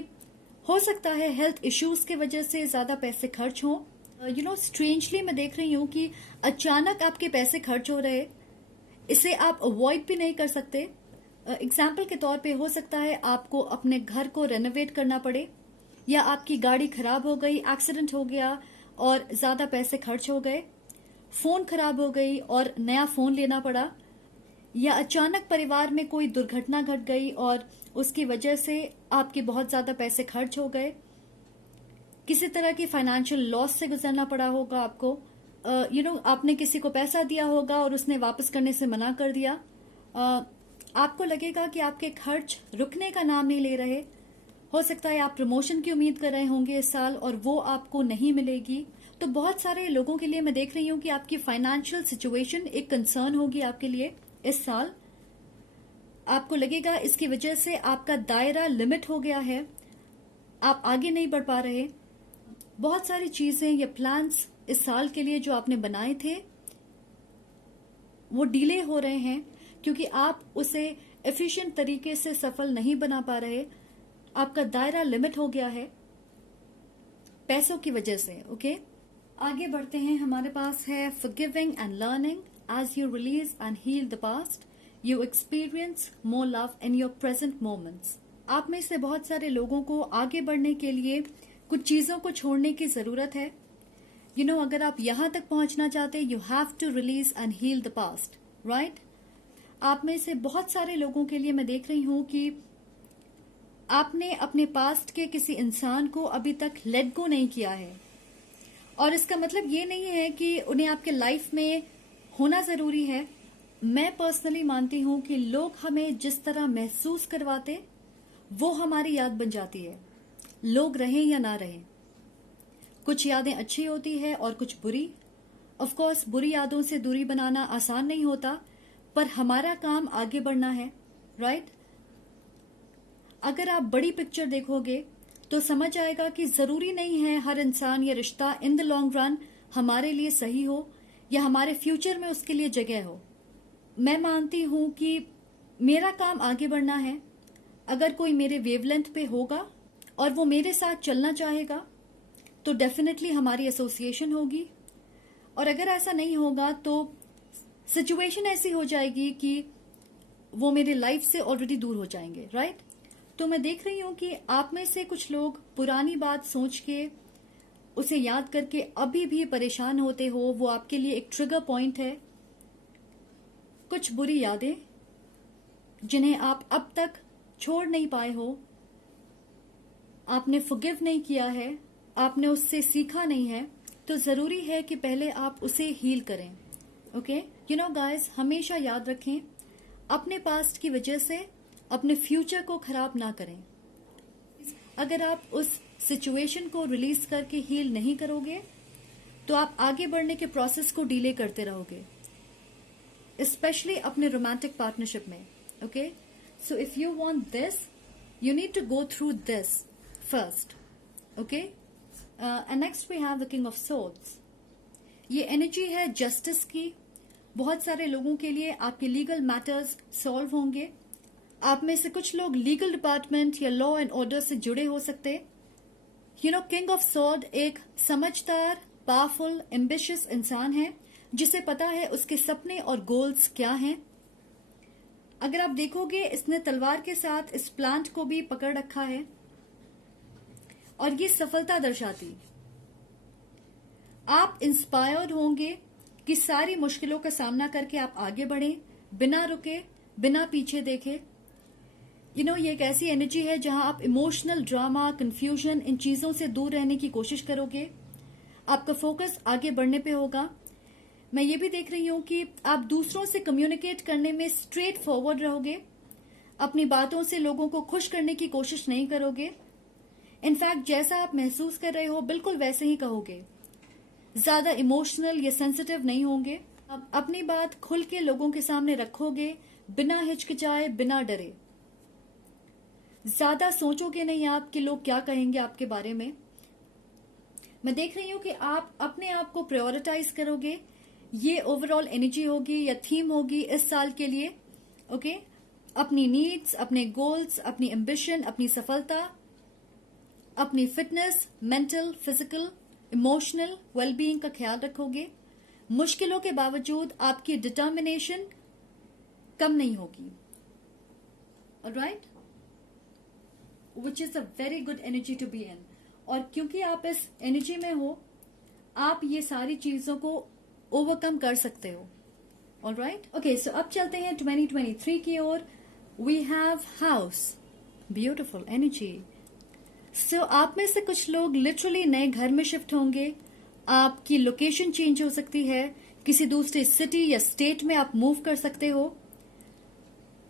हो सकता है हेल्थ इश्यूज की वजह से ज्यादा पैसे खर्च हों। स्ट्रेंजली मैं देख रही हूं कि अचानक आपके पैसे खर्च हो रहे, इसे आप अवॉइड भी नहीं कर सकते। एग्जाम्पल के तौर पे हो सकता है आपको अपने घर को रेनोवेट करना पड़े, या आपकी गाड़ी खराब हो गई, एक्सीडेंट हो गया और ज्यादा पैसे खर्च हो गए, फोन खराब हो गई और नया फोन लेना पड़ा, या अचानक परिवार में कोई दुर्घटना घट गई और उसकी वजह से आपके बहुत ज्यादा पैसे खर्च हो गए, किसी तरह की फाइनेंशियल लॉस से गुजरना पड़ा होगा आपको। आपने किसी को पैसा दिया होगा और उसने वापस करने से मना कर दिया। आपको लगेगा कि आपके खर्च रुकने का नाम नहीं ले रहे। हो सकता है आप प्रमोशन की उम्मीद कर रहे होंगे इस साल और वो आपको नहीं मिलेगी। तो बहुत सारे लोगों के लिए मैं देख रही हूं कि आपकी फाइनेंशियल सिचुएशन एक कंसर्न होगी आपके लिए इस साल। आपको लगेगा इसकी वजह से आपका दायरा लिमिट हो गया है, आप आगे नहीं बढ़ पा रहे। बहुत सारी चीजें या प्लान्स इस साल के लिए जो आपने बनाए थे वो डिले हो रहे हैं क्योंकि आप उसे एफिशिएंट तरीके से सफल नहीं बना पा रहे। आपका दायरा लिमिट हो गया है पैसों की वजह से। ओके, आगे बढ़ते हैं। हमारे पास है forgiving and learning. As you release and heal the past, you experience more love in your present moments. आप में से बहुत सारे लोगों को आगे बढ़ने के लिए कुछ चीजों को छोड़ने की जरूरत है। अगर आप यहां तक पहुंचना चाहते, you have to release and heal the past, right? आप में से बहुत सारे लोगों के लिए मैं देख रही हूं कि आपने अपने पास्ट के किसी इंसान को अभी तक लेट गो नहीं किया है, और इसका मतलब ये नहीं है कि उन्हें आपके लाइफ में होना जरूरी है। मैं पर्सनली मानती हूं कि लोग हमें जिस तरह महसूस करवाते वो हमारी याद बन जाती है, लोग रहें या ना रहें। कुछ यादें अच्छी होती है और कुछ बुरी। ऑफ कोर्स बुरी यादों से दूरी बनाना आसान नहीं होता, पर हमारा काम आगे बढ़ना है, राइट? अगर आप बड़ी पिक्चर देखोगे तो समझ आएगा कि जरूरी नहीं है हर इंसान या रिश्ता इन द लॉन्ग रन हमारे लिए सही हो या हमारे फ्यूचर में उसके लिए जगह हो। मैं मानती हूं कि मेरा काम आगे बढ़ना है। अगर कोई मेरे वेवलेंथ पे होगा और वो मेरे साथ चलना चाहेगा तो डेफिनेटली हमारी एसोसिएशन होगी, और अगर ऐसा नहीं होगा तो सिचुएशन ऐसी हो जाएगी कि वो मेरे लाइफ से ऑलरेडी दूर हो जाएंगे, राइट? तो मैं देख रही हूं कि आप में से कुछ लोग पुरानी बात सोच के उसे याद करके अभी भी परेशान होते हो। वो आपके लिए एक ट्रिगर पॉइंट है। कुछ बुरी यादें जिन्हें आप अब तक छोड़ नहीं पाए हो, आपने फॉरगिव नहीं किया है, आपने उससे सीखा नहीं है, तो जरूरी है कि पहले आप उसे हील करें। ओके, यू नो गाइस, हमेशा याद रखें, अपने पास्ट की वजह से अपने फ्यूचर को खराब ना करें। अगर आप उस सिचुएशन को रिलीज करके हील नहीं करोगे तो आप आगे बढ़ने के प्रोसेस को डिले करते रहोगे, स्पेशली अपने रोमांटिक पार्टनरशिप में। Okay, so if you want this, you need to go through this first. Okay, and next we have the King of Swords. ये एनर्जी है जस्टिस की। बहुत सारे लोगों के लिए आपके लीगल मैटर्स सॉल्व होंगे। आप में से कुछ लोग लीगल डिपार्टमेंट या लॉ एंड ऑर्डर से जुड़े हो सकते। You know, king of sword एक समझदार, पावरफुल, एम्बिशियस इंसान है जिसे पता है उसके सपने और गोल्स क्या हैं। अगर आप देखोगे, इसने तलवार के साथ इस प्लांट को भी पकड़ रखा है और ये सफलता दर्शाती। आप इंस्पायर्ड होंगे कि सारी मुश्किलों का सामना करके आप आगे बढ़ें, बिना रुके, बिना पीछे देखे। यू नो, ये एक ऐसी एनर्जी है जहां आप इमोशनल ड्रामा, कंफ्यूजन, इन चीजों से दूर रहने की कोशिश करोगे। आपका फोकस आगे बढ़ने पे होगा। मैं ये भी देख रही हूं कि आप दूसरों से कम्युनिकेट करने में स्ट्रेट फॉरवर्ड रहोगे। अपनी बातों से लोगों को खुश करने की कोशिश नहीं करोगे। इनफैक्ट जैसा आप महसूस कर रहे हो बिल्कुल वैसे ही कहोगे। ज्यादा इमोशनल या सेंसिटिव नहीं होंगे। आप अपनी बात खुल के लोगों के सामने रखोगे, बिना हिचकिचाए, बिना डरे। ज्यादा सोचोगे नहीं आप कि लोग क्या कहेंगे आपके बारे में। मैं देख रही हूं कि आप अपने आप को प्रायोरिटाइज करोगे। ये ओवरऑल एनर्जी होगी या थीम होगी इस साल के लिए। ओके, अपनी नीड्स, अपने गोल्स, अपनी एम्बिशन, अपनी सफलता, अपनी fitness, mental, physical, emotional wellbeing का ख्याल रखोगे। मुश्किलों के बावजूद आपकी डिटर्मिनेशन कम नहीं होगी। Alright, which is a very good energy to be in. और क्योंकि आप इस एनर्जी में हो, आप ये सारी चीजों को ओवरकम कर सकते हो। ऑलराइट, ओके, सो अब चलते हैं 2023 की ओर। We have house, beautiful energy. So आप में से कुछ लोग लिटरली नए घर में शिफ्ट होंगे। आपकी लोकेशन चेंज हो सकती है, किसी दूसरे सिटी या स्टेट में आप मूव कर सकते हो।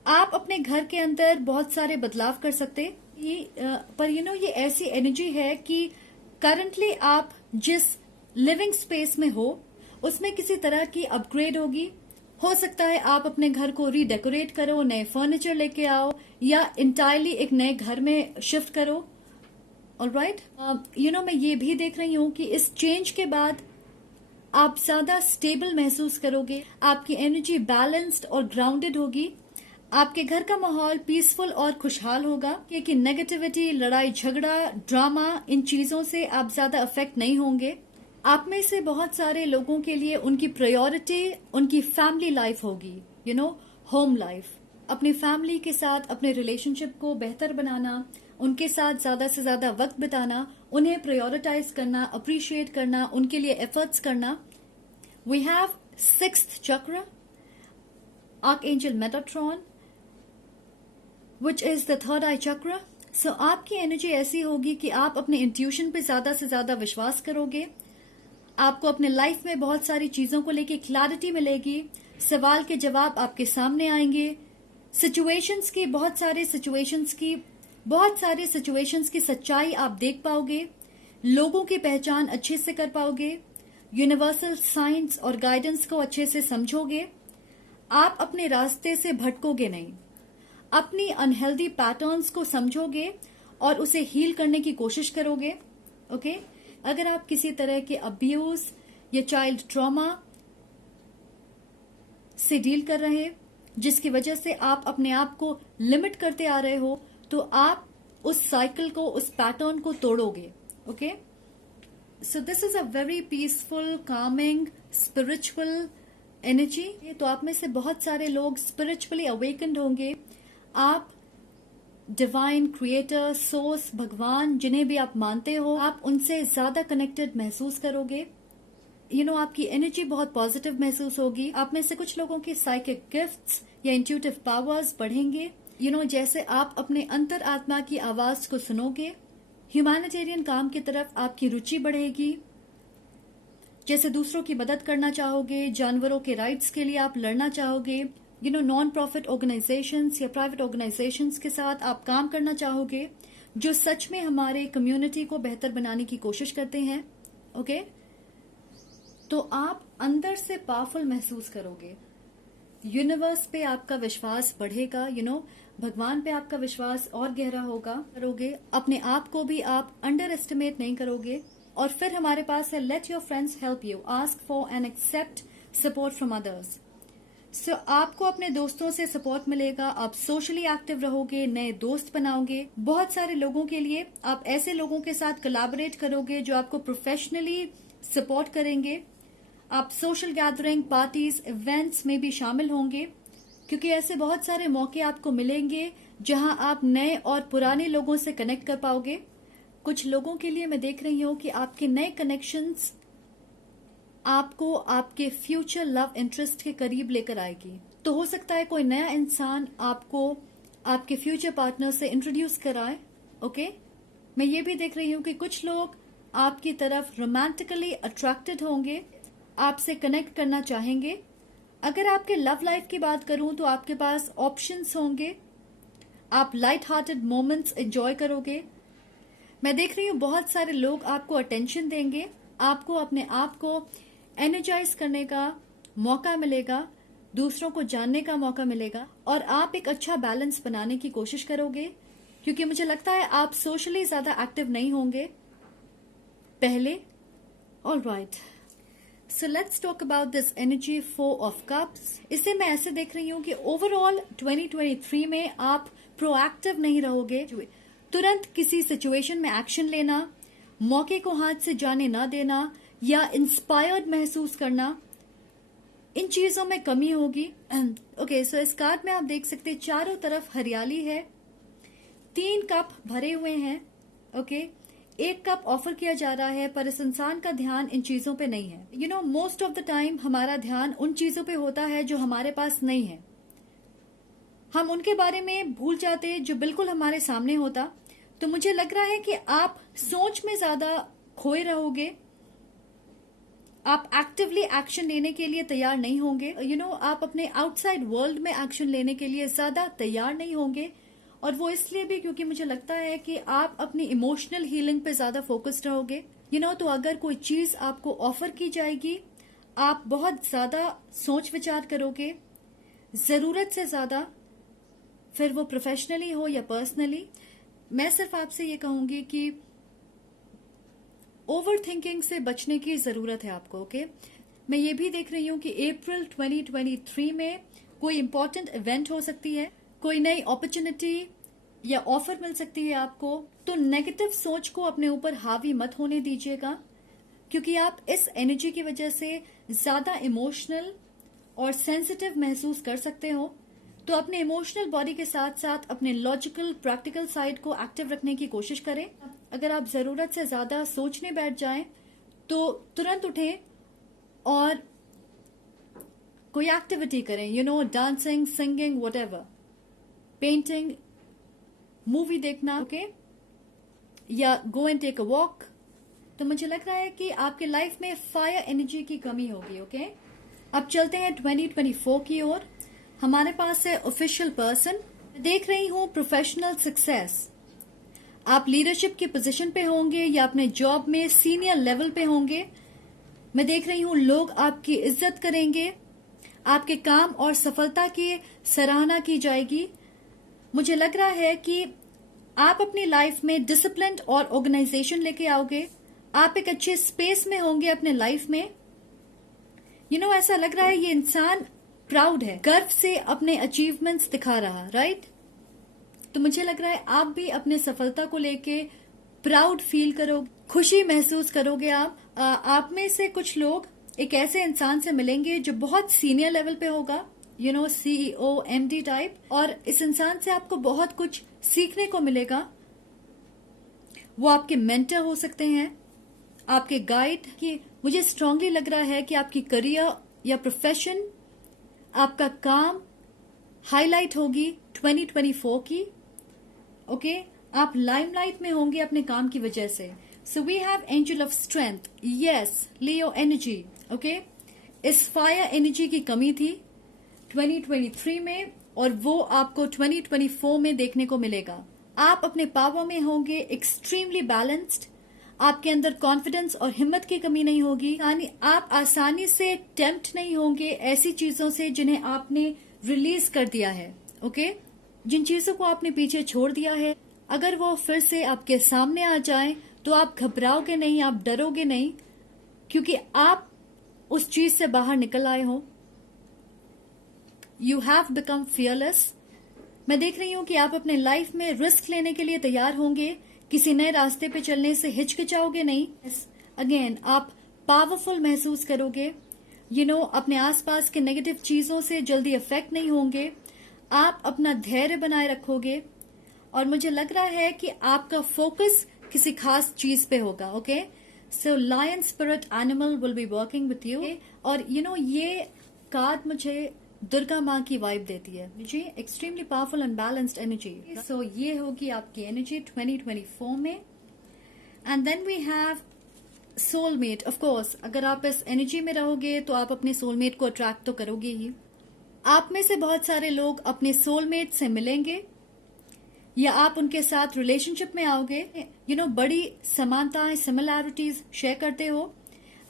आप अपने घर के अंदर बहुत सारे बदलाव कर सकते। पर यू नो, ये ऐसी एनर्जी है कि करंटली आप जिस लिविंग स्पेस में हो उसमें किसी तरह की अपग्रेड होगी। हो सकता है आप अपने घर को रीडेकोरेट करो, नए फर्नीचर लेके आओ, या इंटायरली एक नए घर में शिफ्ट करो। ऑलराइट, यू नो, मैं ये भी देख रही हूं कि इस चेंज के बाद आप ज्यादा स्टेबल महसूस करोगे। आपकी एनर्जी बैलेंस्ड और ग्राउंडेड होगी। आपके घर का माहौल पीसफुल और खुशहाल होगा, क्योंकि नेगेटिविटी, लड़ाई झगड़ा, ड्रामा, इन चीजों से आप ज्यादा अफेक्ट नहीं होंगे। आप में से बहुत सारे लोगों के लिए उनकी प्रायोरिटी उनकी फैमिली लाइफ होगी। यू नो, होम लाइफ, अपनी फैमिली के साथ अपने रिलेशनशिप को बेहतर बनाना, उनके साथ ज्यादा से ज्यादा वक्त बिताना, उन्हें प्रायोरिटाइज करना, अप्रिशिएट करना, उनके लिए एफर्ट्स करना। वी हैव 6th चक्र, archangel Metatron, which is the 3rd आई चक्र। सो आपकी एनर्जी ऐसी होगी कि आप अपने इंट्यूशन पे ज्यादा से ज्यादा विश्वास करोगे। आपको अपने लाइफ में बहुत सारी चीजों को लेके क्लैरिटी मिलेगी। सवाल के जवाब आपके सामने आएंगे। सिचुएशंस की बहुत सारे सिचुएशंस की सच्चाई आप देख पाओगे। लोगों की पहचान अच्छे से कर पाओगे। यूनिवर्सल साइंस और गाइडेंस को अच्छे से समझोगे, आप अपने रास्ते से भटकोगे नहीं। अपनी अनहेल्दी पैटर्न्स को समझोगे और उसे हील करने की कोशिश करोगे। ओके, अगर आप किसी तरह के अब्यूज या चाइल्ड ट्रॉमा से डील कर रहे हैं, जिसकी वजह से आप अपने आप को लिमिट करते आ रहे हो, तो आप उस साइकिल को, उस पैटर्न को तोड़ोगे। Okay, so this is a very peaceful, calming, spiritual energy. तो आप में से बहुत सारे लोग स्पिरिचुअली अवेकन्ड होंगे। आप डिवाइन क्रिएटर, सोर्स, भगवान, जिन्हें भी आप मानते हो, आप उनसे ज्यादा कनेक्टेड महसूस करोगे। आपकी एनर्जी बहुत पॉजिटिव महसूस होगी। आप में से कुछ लोगों की साइकिक गिफ्ट्स या इंट्यूटिव पावर्स बढ़ेंगे। जैसे आप अपने अंतर आत्मा की आवाज को सुनोगे। ह्यूमैनिटेरियन काम की तरफ आपकी रुचि बढ़ेगी। जैसे दूसरों की मदद करना चाहोगे, जानवरों के राइट्स के लिए आप लड़ना चाहोगे, नॉन प्रॉफिट ऑर्गेनाइजेशंस या प्राइवेट ऑर्गेनाइजेशंस के साथ आप काम करना चाहोगे, जो सच में हमारे कम्युनिटी को बेहतर बनाने की कोशिश करते हैं। ओके, तो आप अंदर से पावरफुल महसूस करोगे। यूनिवर्स पे आपका विश्वास बढ़ेगा। भगवान पे आपका विश्वास और गहरा होगा करोगे। अपने आप को भी आप अंडर एस्टिमेट नहीं करोगे। और फिर हमारे पास है let your friends help you, ask for and accept support from others. So आपको अपने दोस्तों से सपोर्ट मिलेगा। आप सोशली एक्टिव रहोगे, नए दोस्त बनाओगे। बहुत सारे लोगों के लिए आप ऐसे लोगों के साथ कोलैबोरेट करोगे जो आपको प्रोफेशनली सपोर्ट करेंगे। आप सोशल गैदरिंग, पार्टीज, इवेंट्स में भी शामिल होंगे, क्योंकि ऐसे बहुत सारे मौके आपको मिलेंगे जहां आप नए और पुराने लोगों से कनेक्ट कर पाओगे। कुछ लोगों के लिए मैं देख रही हूं कि आपके नए कनेक्शंस आपको आपके फ्यूचर लव इंटरेस्ट के करीब लेकर आएगी। तो हो सकता है कोई नया इंसान आपको आपके फ्यूचर पार्टनर से इंट्रोड्यूस कराए। ओके, मैं ये भी देख रही हूं कि कुछ लोग आपकी तरफ रोमांटिकली अट्रैक्टेड होंगे, आपसे कनेक्ट करना चाहेंगे। अगर आपके लव लाइफ की बात करूं तो आपके पास ऑप्शंस होंगे। आप लाइट हार्टेड मोमेंट्स एंजॉय करोगे। मैं देख रही हूं बहुत सारे लोग आपको अटेंशन देंगे। आपको अपने आप को एनर्जाइज करने का मौका मिलेगा, दूसरों को जानने का मौका मिलेगा, और आप एक अच्छा बैलेंस बनाने की कोशिश करोगे, क्योंकि मुझे लगता है आप सोशली ज्यादा एक्टिव नहीं होंगे पहले। Alright, so let's talk about this energy 4 of cups. इसे मैं ऐसे देख रही हूं कि ओवरऑल 2023 में आप प्रोएक्टिव नहीं रहोगे। तुरंत किसी सिचुएशन में एक्शन लेना, मौके को हाथ से जाने ना देना या इंस्पायर्ड महसूस करना, इन चीजों में कमी होगी। ओके, सो इस कार्ड में आप देख सकते हैं चारों तरफ हरियाली है, 3 कप भरे हुए हैं। ओके, 1 कप ऑफर किया जा रहा है, पर इस इंसान का ध्यान इन चीजों पे नहीं है। मोस्ट ऑफ द टाइम हमारा ध्यान उन चीजों पे होता है जो हमारे पास नहीं है। हम उनके बारे में भूल जाते हैं जो बिल्कुल हमारे सामने होता। तो मुझे लग रहा है कि आप सोच में ज्यादा खोए रहोगे। आप एक्टिवली एक्शन लेने के लिए तैयार नहीं होंगे। आप अपने आउटसाइड वर्ल्ड में एक्शन लेने के लिए ज्यादा तैयार नहीं होंगे, और वो इसलिए भी क्योंकि मुझे लगता है कि आप अपनी इमोशनल हीलिंग पे ज्यादा फोकस्ड रहोगे। तो अगर कोई चीज आपको ऑफर की जाएगी, आप बहुत ज्यादा सोच विचार करोगे, जरूरत से ज्यादा, फिर वो प्रोफेशनली हो या पर्सनली। मैं सिर्फ आपसे ये कहूंगी कि ओवर थिंकिंग से बचने की जरूरत है आपको। ओके, मैं ये भी देख रही हूं कि अप्रैल 2023 में कोई इंपॉर्टेंट इवेंट हो सकती है, कोई नई अपॉर्चुनिटी या ऑफर मिल सकती है आपको। तो नेगेटिव सोच को अपने ऊपर हावी मत होने दीजिएगा, क्योंकि आप इस एनर्जी की वजह से ज्यादा इमोशनल और सेंसिटिव महसूस कर सकते हो। तो अपने इमोशनल बॉडी के साथ साथ अपने लॉजिकल, प्रैक्टिकल साइड को एक्टिव रखने की कोशिश करें। अगर आप जरूरत से ज्यादा सोचने बैठ जाएं तो तुरंत उठें और कोई एक्टिविटी करें, dancing, singing, whatever, painting, movie देखना, ओके, या go and take a walk. तो मुझे लग रहा है कि आपके लाइफ में फायर एनर्जी की कमी होगी। ओके, अब चलते हैं 2024 की ओर। हमारे पास है ऑफिशियल पर्सन। देख रही हूं प्रोफेशनल सक्सेस। आप लीडरशिप की पोजीशन पे होंगे या अपने जॉब में सीनियर लेवल पे होंगे। मैं देख रही हूं लोग आपकी इज्जत करेंगे, आपके काम और सफलता की सराहना की जाएगी। मुझे लग रहा है कि आप अपनी लाइफ में डिसिप्लिन और ऑर्गेनाइजेशन लेके आओगे। आप एक अच्छे स्पेस में होंगे अपने लाइफ में। ऐसा लग रहा है ये इंसान प्राउड है, गर्व से अपने अचीवमेंट्स दिखा रहा, राइट? तो मुझे लग रहा है आप भी अपने सफलता को लेके प्राउड फील करोगे, खुशी महसूस करोगे। आप में से कुछ लोग एक ऐसे इंसान से मिलेंगे जो बहुत सीनियर लेवल पे होगा, CEO, MD टाइप, और इस इंसान से आपको बहुत कुछ सीखने को मिलेगा। वो आपके मेंटर हो सकते हैं, आपके गाइड। कि मुझे स्ट्रांगली लग रहा है कि आपकी करियर या प्रोफेशन, आपका काम हाईलाइट होगी 2024 की। ओके, आप लाइमलाइट में होंगे अपने काम की वजह से। So we have angel of strength, yes, Leo energy. Okay, इस फायर एनर्जी की कमी थी 2023 में, और वो आपको 2024 में देखने को मिलेगा। आप अपने पावर में होंगे, एक्सट्रीमली बैलेंस्ड। आपके अंदर कॉन्फिडेंस और हिम्मत की कमी नहीं होगी। यानी आप आसानी से टेम्प्ट नहीं होंगे ऐसी चीजों से जिन्हें आपने रिलीज कर दिया है। ओके, जिन चीजों को आपने पीछे छोड़ दिया है, अगर वो फिर से आपके सामने आ जाएं तो आप घबराओगे नहीं, आप डरोगे नहीं, क्योंकि आप उस चीज से बाहर निकल आए हो। You have become fearless. मैं देख रही हूं कि आप अपने लाइफ में रिस्क लेने के लिए तैयार होंगे, किसी नए रास्ते पे चलने से हिचकिचाओगे नहीं। अगेन, आप पावरफुल महसूस करोगे। अपने आसपास के नेगेटिव चीजों से जल्दी अफेक्ट नहीं होंगे। आप अपना धैर्य बनाए रखोगे, और मुझे लग रहा है कि आपका फोकस किसी खास चीज पे होगा। Okay, so lion spirit animal will be working with you. और ये कार्ड मुझे दुर्गा माँ की वाइब देती है जी, extremely powerful and balanced energy. So ये होगी आपकी एनर्जी 2024 में। And then we have soulmate. Of course, अगर आप इस एनर्जी में रहोगे तो आप अपने सोलमेट को अट्रैक्ट तो करोगे ही। आप में से बहुत सारे लोग अपने सोलमेट से मिलेंगे, या आप उनके साथ रिलेशनशिप में आओगे। बड़ी समानताएं, सिमिलैरिटीज शेयर करते हो।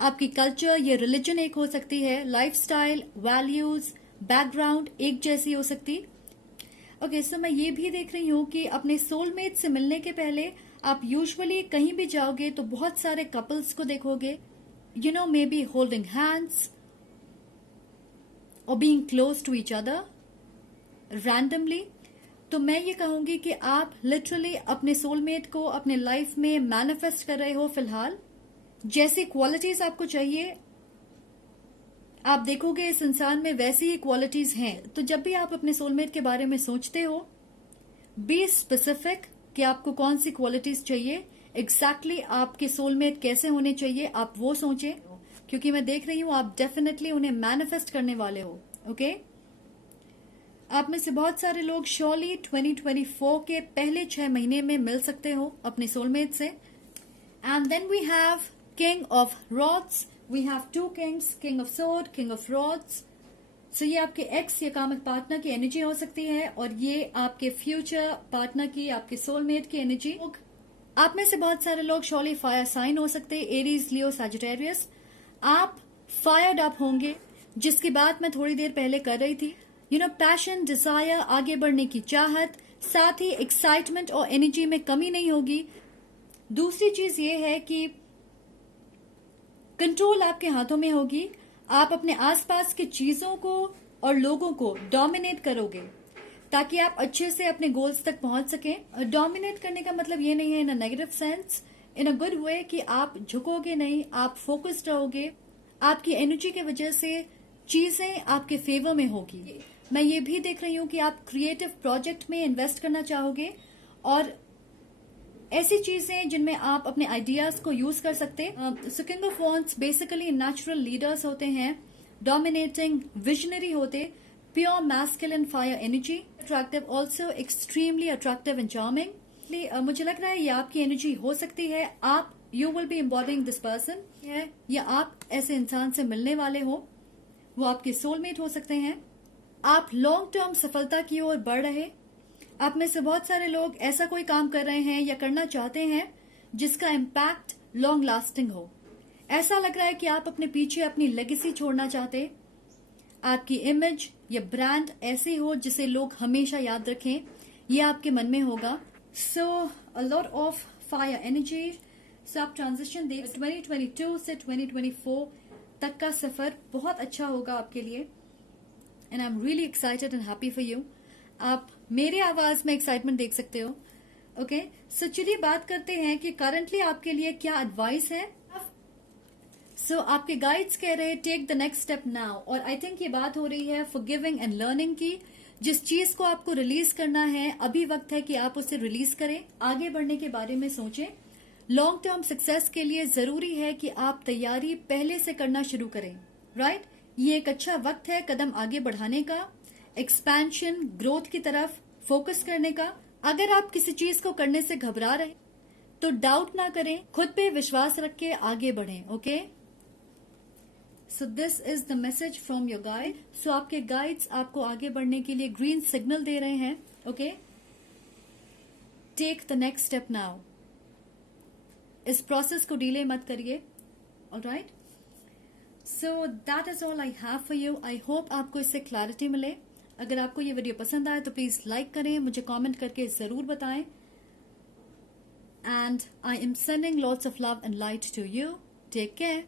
आपकी कल्चर या रिलीजन एक हो सकती है, लाइफस्टाइल, वैल्यूज, बैकग्राउंड एक जैसी हो सकती। ओके, सो मैं ये भी देख रही हूँ कि अपने सोलमेट से मिलने के पहले आप यूजुअली कहीं भी जाओगे तो बहुत सारे कपल्स को देखोगे, मे बी होल्डिंग हैंड्स और being close to each other randomly. तो मैं ये कहूंगी कि आप लिटरली अपने सोलमेट को अपने लाइफ में मैनिफेस्ट कर रहे हो फिलहाल। जैसी क्वालिटीज आपको चाहिए, आप देखोगे इस इंसान में वैसी ही क्वालिटीज हैं। तो जब भी आप अपने सोलमेट के बारे में सोचते हो, बी स्पेसिफिक कि आपको कौन सी क्वालिटीज चाहिए, एग्जैक्टली आपके सोलमेट कैसे होने चाहिए, आप वो सोचें, क्योंकि मैं देख रही हूं आप डेफिनेटली उन्हें मैनिफेस्ट करने वाले हो। ओके, आप में से बहुत सारे लोग श्योरली 2024 के पहले 6 महीने में मिल सकते हो अपने सोलमेट से। And then we have king of rods. We have 2 kings, king of sword, king of rods. So ये आपके एक्स या कामिक पार्टनर की एनर्जी हो सकती है, और ये आपके फ्यूचर पार्टनर की, आपके सोलमेट की एनर्जी। आप में से बहुत सारे लोग श्योरली फायर साइन हो सकते हैं, एरीज, लियो, सैजिटेरियस। आप फायर्ड अप होंगे, जिसकी बात मैं थोड़ी देर पहले कर रही थी। पैशन, डिजायर, आगे बढ़ने की चाहत, साथ ही एक्साइटमेंट और एनर्जी में कमी नहीं होगी। दूसरी चीज ये है कि कंट्रोल आपके हाथों में होगी। आप अपने आसपास की चीजों को और लोगों को डोमिनेट करोगे, ताकि आप अच्छे से अपने गोल्स तक पहुंच सकें। डोमिनेट करने का मतलब ये नहीं है in a negative sense, in a good way, कि आप झुकोगे नहीं, आप फोकस्ड रहोगे। आपकी एनर्जी की वजह से चीजें आपके फेवर में होगी। मैं ये भी देख रही हूँ कि आप क्रिएटिव प्रोजेक्ट में इन्वेस्ट करना चाहोगे, और ऐसी चीजें जिनमें आप अपने आइडियाज को यूज कर सकते। So king of wands basically natural leaders होते हैं, डोमिनेटिंग, विजनरी होते, pure masculine fire energy, attractive, also extremely attractive and charming. मुझे लग रहा है ये आपकी एनर्जी हो सकती है। आप you will B embodying this person है, या आप ऐसे इंसान से मिलने वाले हो, वो आपके सोलमेट हो सकते हैं। आप लॉन्ग टर्म सफलता की ओर बढ़ रहे। आप में से बहुत सारे लोग ऐसा कोई काम कर रहे हैं या करना चाहते हैं जिसका इम्पैक्ट लॉन्ग लास्टिंग हो। ऐसा लग रहा है कि आप अपने पीछे अपनी लेगेसी छोड़ना चाहते, आपकी इमेज या ब्रांड ऐसी हो जिसे लोग हमेशा याद रखें, ये आपके मन में होगा। So a lot of fire energy. So आप ट्रांजिशन देख 2022 से 2024 तक का सफर बहुत अच्छा होगा आपके लिए, and I am really excited and happy for you. आप मेरे आवाज में एक्साइटमेंट देख सकते हो। ओके, सो चलिए बात करते हैं कि करंटली आपके लिए क्या एडवाइस है। सो आपके गाइड्स कह रहे हैं take the next step now, और आई थिंक ये बात हो रही है फॉरगिविंग एंड लर्निंग की। जिस चीज को आपको रिलीज करना है अभी वक्त है कि आप उसे रिलीज करें, आगे बढ़ने के बारे में सोचें। लॉन्ग टर्म सक्सेस के लिए जरूरी है कि आप तैयारी पहले से करना शुरू करें, राइट? ये एक अच्छा वक्त है कदम आगे बढ़ाने का, एक्सपेंशन ग्रोथ की तरफ फोकस करने का। अगर आप किसी चीज को करने से घबरा रहे तो डाउट ना करें, खुद पे विश्वास रख के आगे बढ़ें। Okay, so this is the message from your guide. So आपके गाइड्स आपको आगे बढ़ने के लिए ग्रीन सिग्नल दे रहे हैं। Okay, take the next step now. इस प्रोसेस को डिले मत करिए। Alright, so that is all I have for you. I hope आपको इससे क्लैरिटी मिले। अगर आपको ये वीडियो पसंद आए तो प्लीज लाइक करें, मुझे कमेंट करके जरूर बताएं। And I am sending lots of love and light to you. Take care.